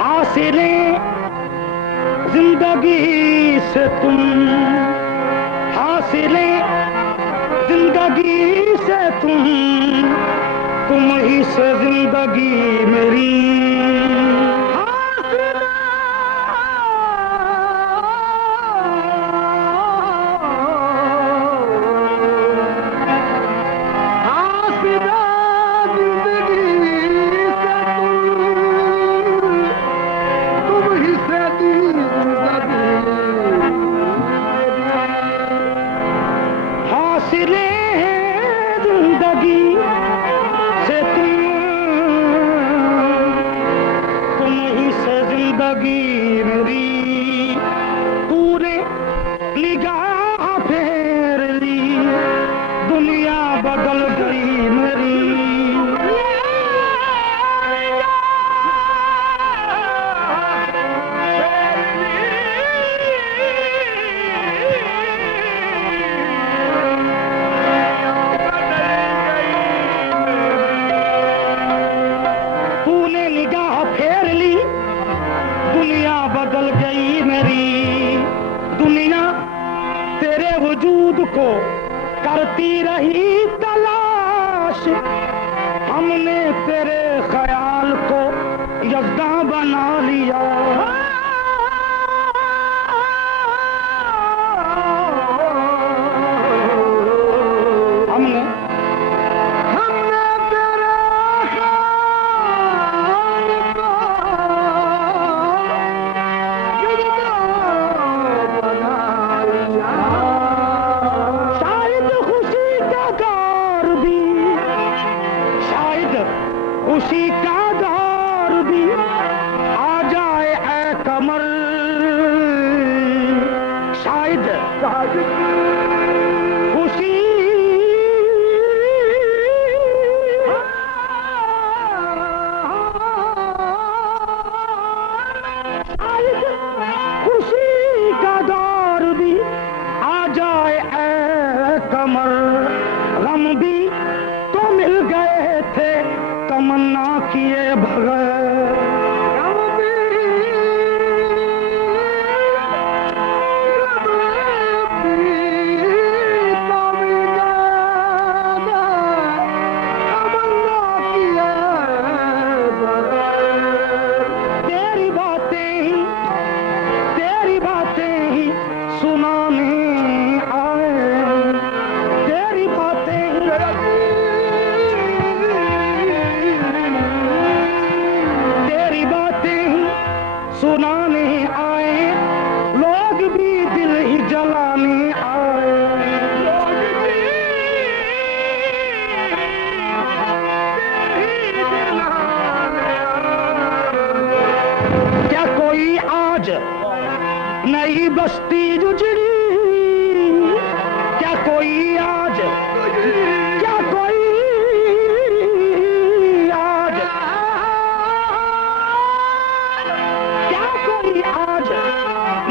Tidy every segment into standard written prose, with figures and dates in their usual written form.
हासिलें जिंदगी से हासिलें जिंदगी से तुम ही से जिंदगी मेरी करती रही तलाश हमने तेरे ख्याल को यज़्दा बना लिया हमने तेरे ख्याल को यज़्दा बना लिया खुशी का दौर भी आ जाए ऐ कमर शायद खुशी खुशी का दौर भी आ जाए ऐ कमर गम भी तो मिल गए थे तमन्ना किए बगैर तेरी बातें ही सुनाने आए तेरी बातें सुनाने आए लोग भी दिल ही जलाने आए क्या कोई आज नई बस्ती उजड़ी क्या कोई आज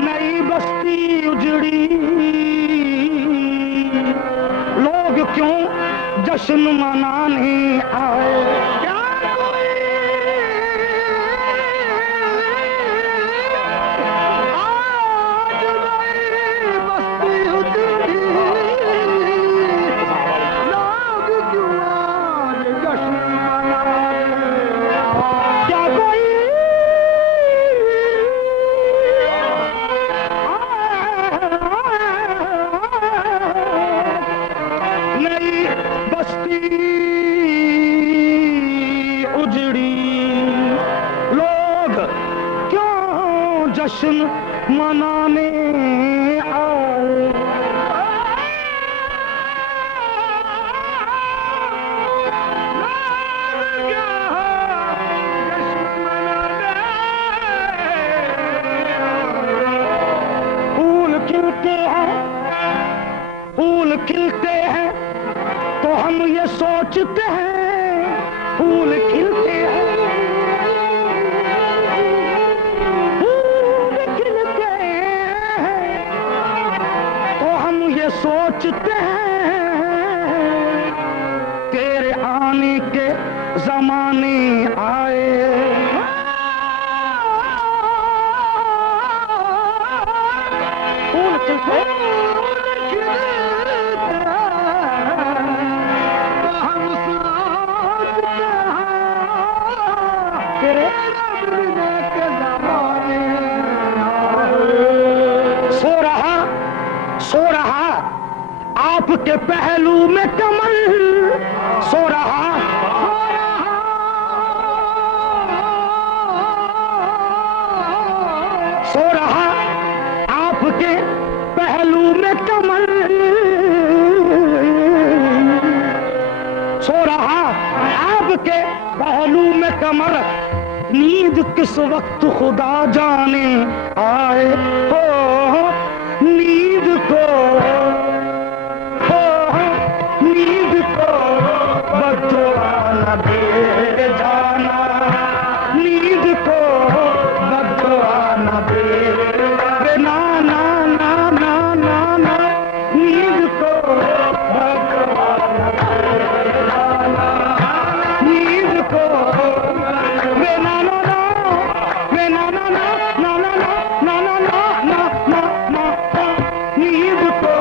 नई बस्ती उजड़ी लोग क्यों जश्न मनाने आए क्या कोई आज नई बस्ती उजड़ी लोग क्यों आज जश्न मनाने क्या कोई नई बस्ती उजड़ी, लोग क्यों जश्न मनाने आए। फूल खिलते हैं, फूल खिलते हैं तो हम ये सोचते हैं, फूल खिलते हैं, फूल खिलते हैं तो हम ये सोचते हैं, तेरे आने के जमाने आए। फूल खिलते सो रहा आपके पहलू में कमल, सो रहा सो रहा आपके पहलू में कमल, सो रहा आपके पहलू में कमर। नींद किस वक्त खुदा जाने आए हो, नींद को नींद को बददुआ न दे जाना, नींद को बददुआ न दे ना ना ना ना ना ना, नींद को बददुआ न दे जाना, नींद को वे ना ना ना वे ना ना ना ना ना ना ना ना ना ना ना ना, नींद को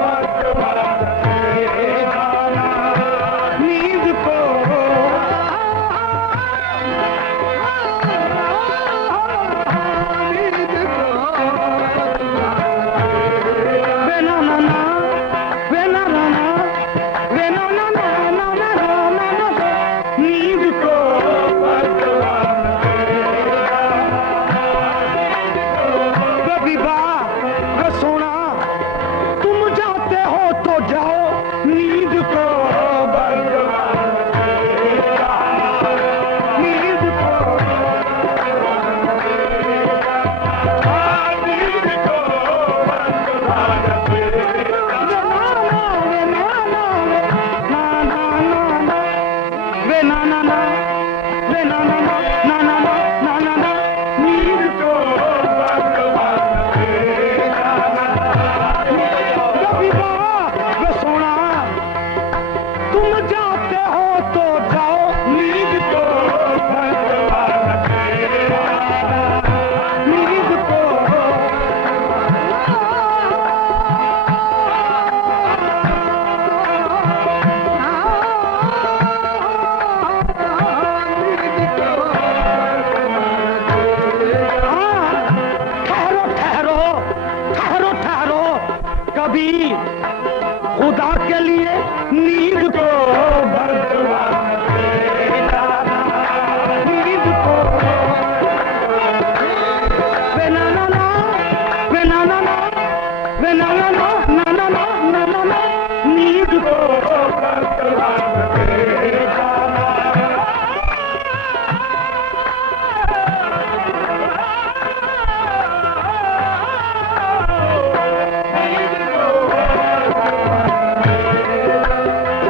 बददुआ न दे जाना, नींद को वे ना ना ना वे ना ना ना वे ना ना ना ना ना ना ना ना, नींद को बददुआ न दे जाना। कभी बात सुना, तुम जाते हो तो जाओ, नींद को बददुआ न दे जाना, नींद को नींद को बददुआ न दे जाना, वे ना ना ना ना ना ना, वे ना ना ना वे ना ना ना ना ना ना ना ना, नींद को बददुआ न दे जाना। कभी बात सुना, तुम जाते हो तो जाओ, नींद को बददुआ न दे जाना, नींद को ठहरो ठहरो ठहरो ठहरो, कभी खुदा के लिए नींद को बददुआ न दे जाना, नींद को वे ना ना ना वे ना ना ना वे ना ना ना ना ना ना ना ना ना, नींद को बददुआ न दे जाना।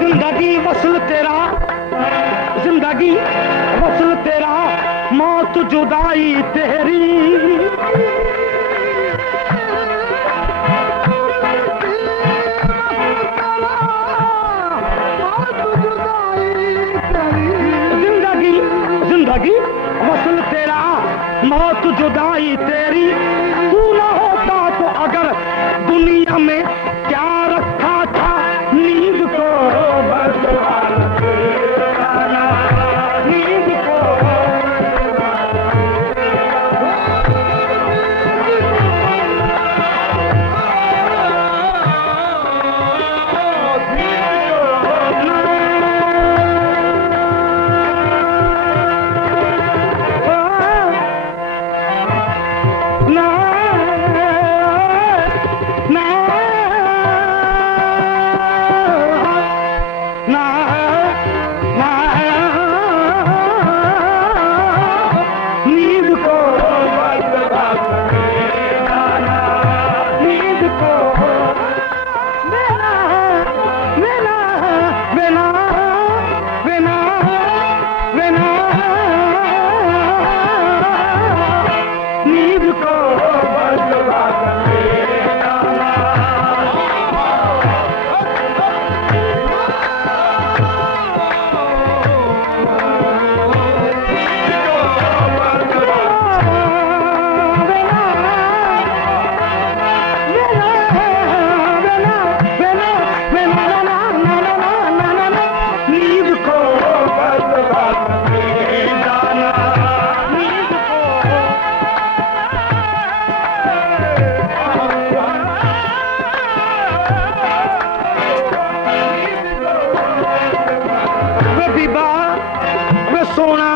जिंदगी वसल तेरा, जिंदगी वसल तेरा, मौत जुदाई तेरी, जिंदगी जिंदगी वसल तेरा, मौत जुदाई तेरी। तू न होता तो अगर दुनिया में क्या रखा था, नींद को बददुआ न दे जाना, नींद को नींद को ना ना नींद को नींद को बिना बिना बिना बिना बिना नींद को सोना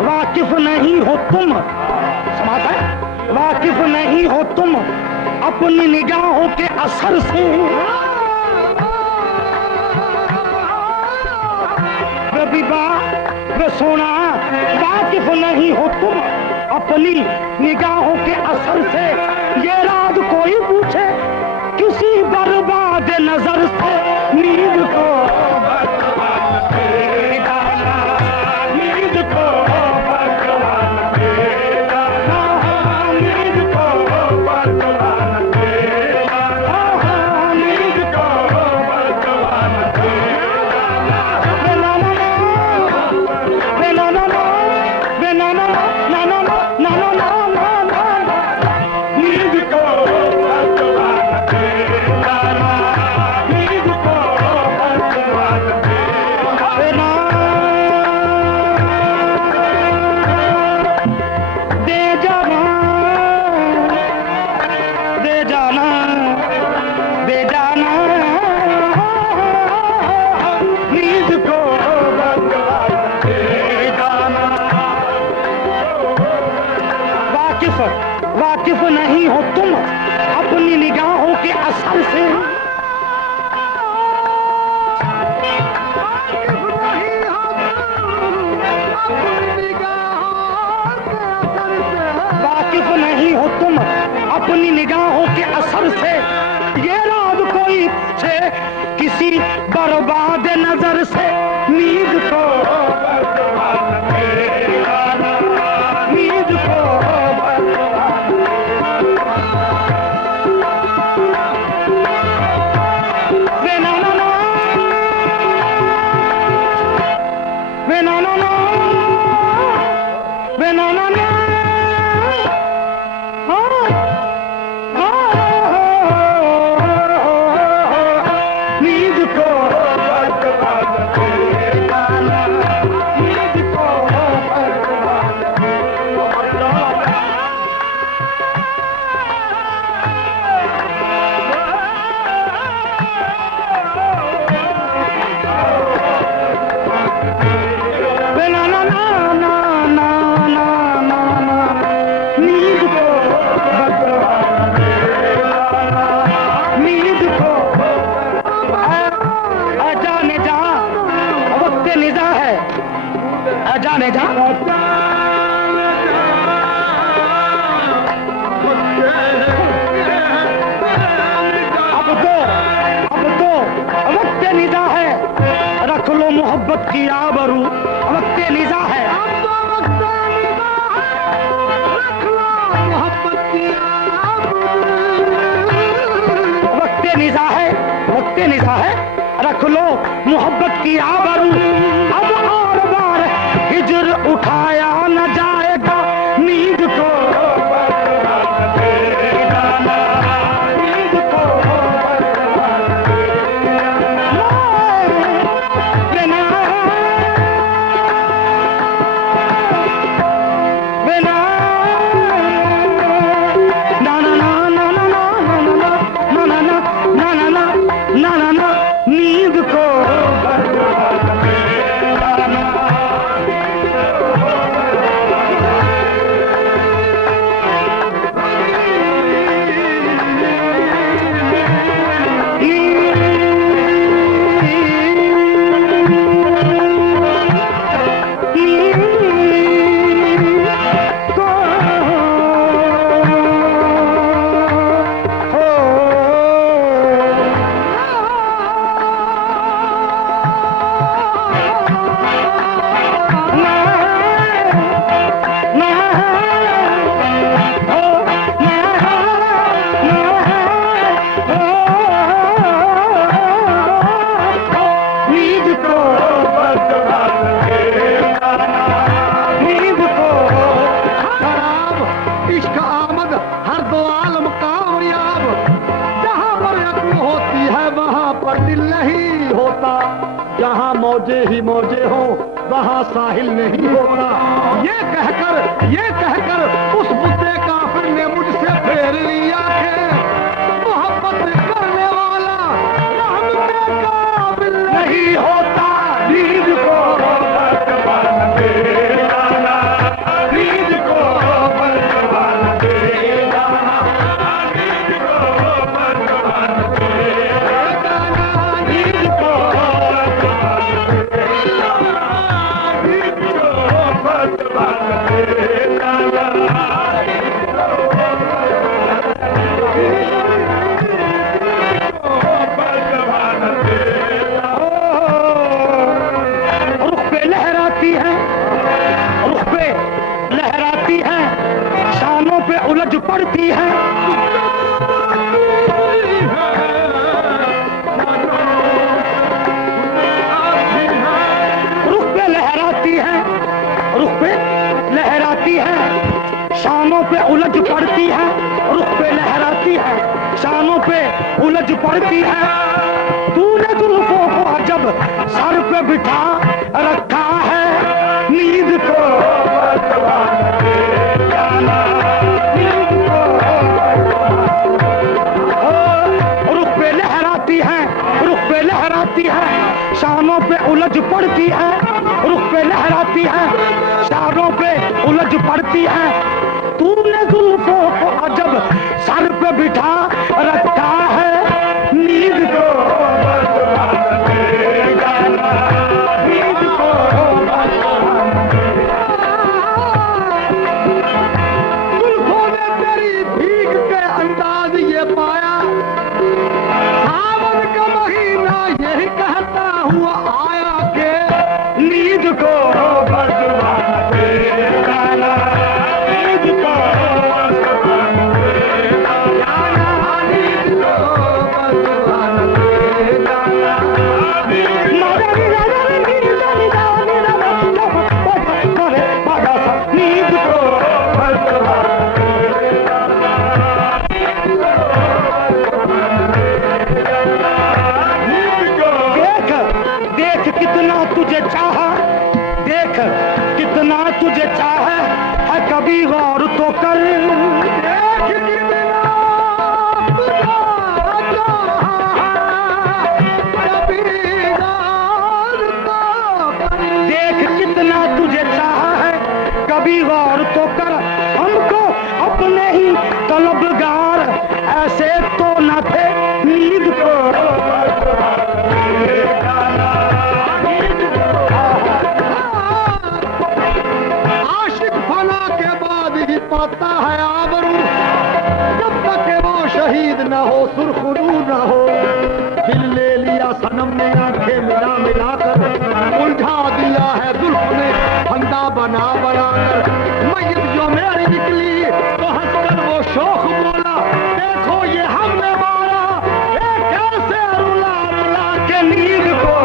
वाकिफ नहीं हो तुम, समाज है, वाकिफ नहीं हो तुम अपनी निगाहों के असर से। रबीबा वे सोना वाकिफ नहीं हो तुम अपनी निगाहों के असर से। ये राज कोई पूछे किसी बर्बाद नजर से। नींद को वाकिफ नहीं हो तुम अपनी निगाहों के असर से। वाकिफ नहीं हो तुम अपनी निगाहों के असर से। ये राज कोई पूछे किसी बर्बाद नजर से। नींद को नींद को जाने जा अब तो वक्त निजा है, रख लो मोहब्बत की आबरू। वक्त निजा है, वक्त निजा है, वक्त निजा है, रख लो मोहब्बत की आबरू। अब और बार हिजर उठाया न जाएगा नींद को। नींद को बिना बिना ना ना ना ना ना ना ना ना ना ना ना नींद को जहाँ मौजे ही मौजे हो वहाँ साहिल नहीं होता। ये कहकर उस बुद्ध काफिर ने मुझसे फेर लिया के मोहब्बत करने वाला रहम के काबिल नहीं होता। नींद को बर्बाद दे जाना, नींद को बर्बाद दे जाना, नींद को बर्बाद दे जाना, नींद को रुख पे लहराती है, रुख पे लहराती है, शानों पे उलझ पड़ती है। रुख पे लहराती है, रुख पे लहराती है, शानों पे उलझ पड़ती है। रुख पे लहराती है, शानों पे उलझ पड़ती है। तूने जुल्फों को जब सर पे बिठा रखा है, नींद को रुख पे लहराती है, रुख पे लहराती है, शानों पे उलझ पड़ती है। रुख पे लहराती है, शानों पे उलझ पड़ती है। तूने जुल्फों को जब सर पे बिठा रखा है, नींद को जुल्फों ने तेरी भीग के अंदाज ये पाया, सावन का महीना यही कहता हुआ आया के नींद को बर्बाद दे जाना, नींद को तुझे चाहा, देख कितना तुझे चाहा है, कभी गौर तो कर। देख कितना तुझे चाहा है, कभी गौर तो कर। हमको अपने ही तलबगार ऐसे तो न थे, नींद को पाता है आबरू, जब तक वो शहीद न हो सुरखरू न हो। दिल ले लिया सनम ने आंखें मिला मिलाकर, उलझा दिया है जुल्फ ने फंदा बना बनाकर। मैयत जो मेरी निकली तो हंसकर वो शौक बोला, देखो ये हमने मारा, ये कैसे रुला रुला के नींद को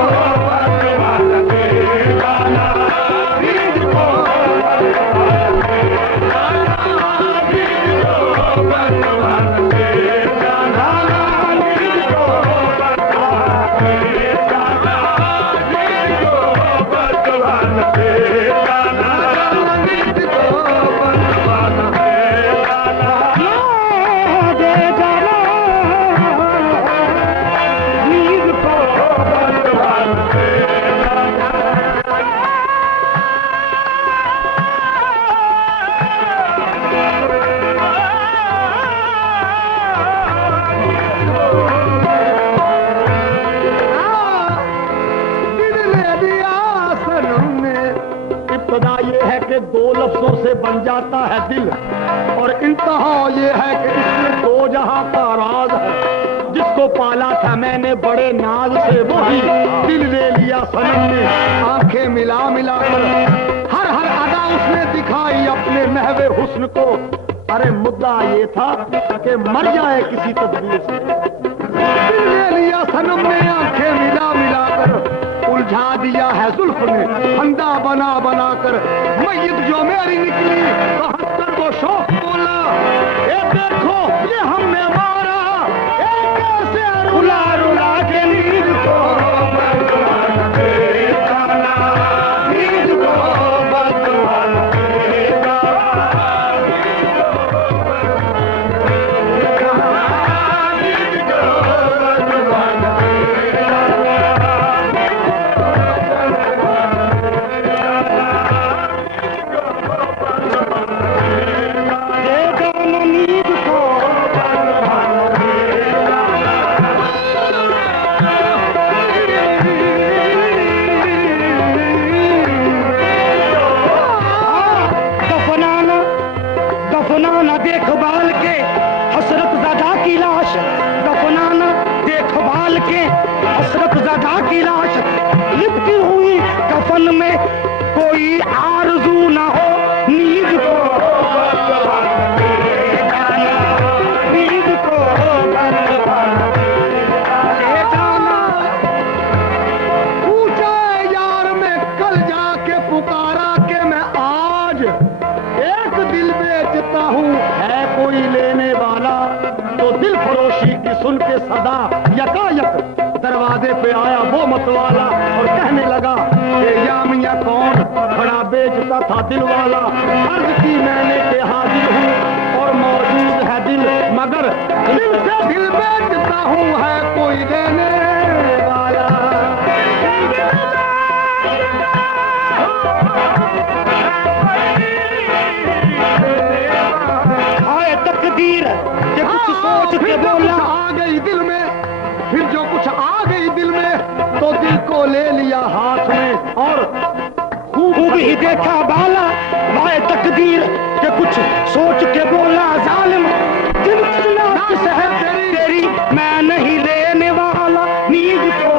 दो लफ्जों से बन जाता है दिल, और इंतहा ये है कि इसमें दो जहां का राज है। जिसको पाला था मैंने बड़े नाज से, वही दिल ले लिया सनम ने आंखें मिला मिला कर। हर हर अदा उसने दिखाई अपने महवे हुस्न को। अरे मुद्दा ये था कि मर जाए किसी तदबीर से। दिल ले लिया सनम ने आंखें मिला मिला कर, उलझा दिया है जुल्फ ने फंदा बना बना कर। मैयत जो मेरी निकली तो हंसकर वो शौक बोला, ये देखो ये हमने मारा, ये कैसे रुला रुला के नींद को कोई आरज़ू न हो नींद को नींद को ले जाना। पूछा यार मैं कल जाके पुकारा के मैं आज एक दिल बेचता हूँ, है कोई लेने वाला? तो दिल फरोशी की सुन के सदा यकायक दरवाजे पे आया वो मतवाला और कहने लगा कि या मियां कौन खड़ा बेचता था दिल वाला? अर्ज की मैंने के हाजिर हूँ और मौजूद है दिल, मगर दिल से दिल बेचता हूँ, है कोई लेने वाला? आए तकदीर कि कुछ सोच के बोला, आ गई दिल में, फिर जो कुछ आ गई दिल में तो दिल को ले लिया हाथ में और खूब ही देखा बाला। वाए तकदीर के कुछ सोच के बोला, जालिम दिल किस है तेरी मैं नहीं लेने वाला। नींद को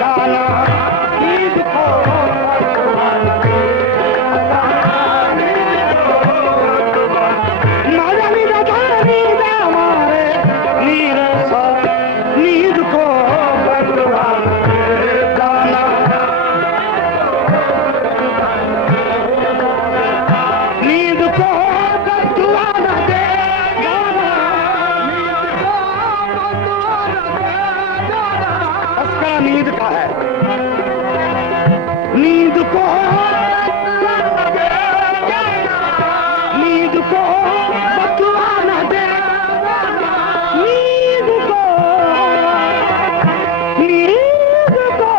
गाना, नींद को मारा नींद नींद हमारे नीर सा नींद को गाना, नींद को बदुआ न दे गाना, अस्करा नींद का है। नींद को नींद को बदुआ न दे, नींद को नींद को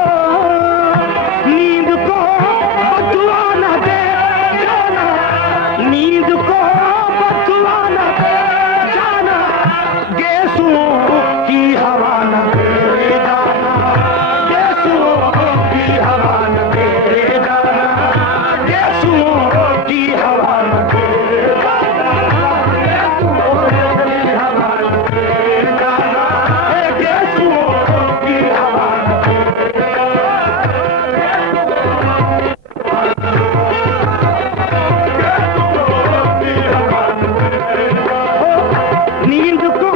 नींद को बदुआ न दे जाना, नींद को बदुआ न दे जाना, गेसुओं की हवा न दे जाना, गेसुओं की हवा न दे जाना, गेसुओं की हवा न दे जाना, गेसुओं की हवा न दे जाना, गेसुओं की हवा न दे जाना, नींद को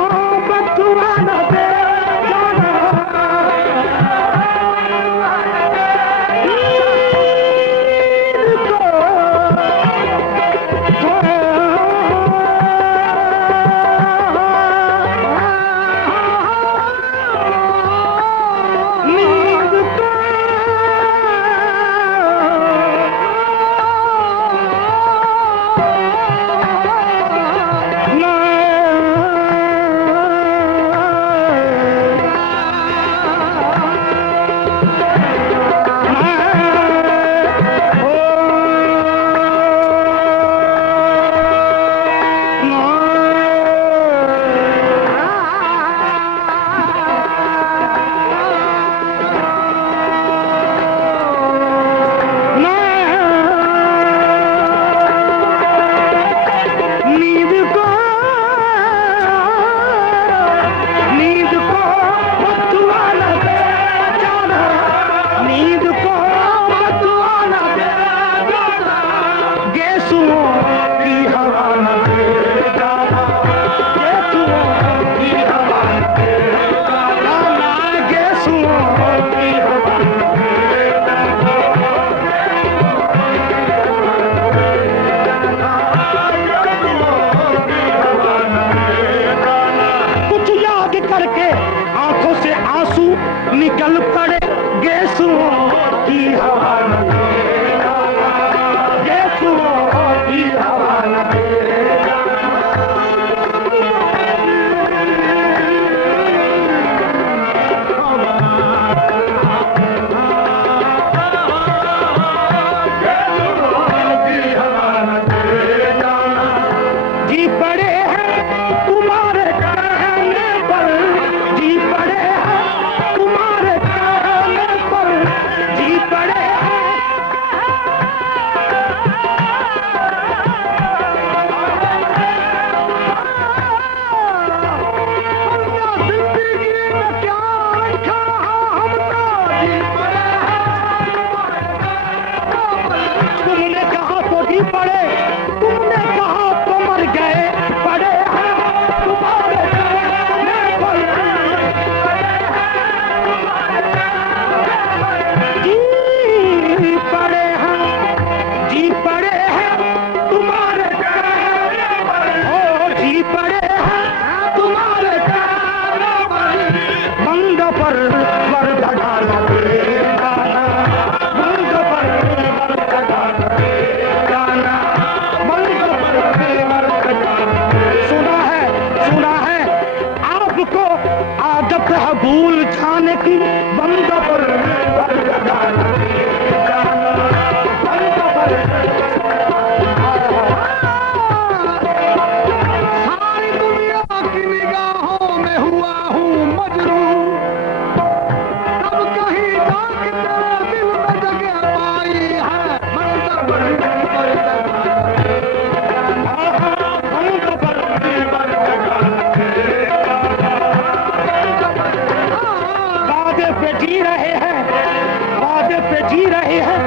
बदुआ न दे जाना, निकल पड़े गेसुओं की हवा न दे जाना, गेसुओं की हवा न दे जाना। जी पड़े हैं तुम्हारे कहने पर, जी पड़े हैं तुम्हारे कहने पर, जी पड़े हैं जी रही है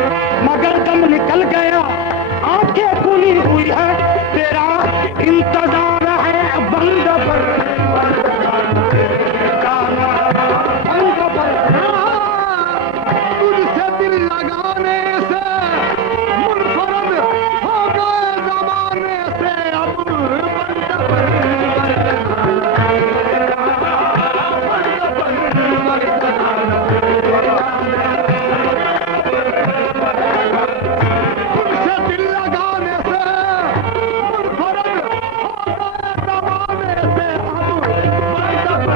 मगर दम निकल गया, आंखें खुली हुई है तेरा इंतजार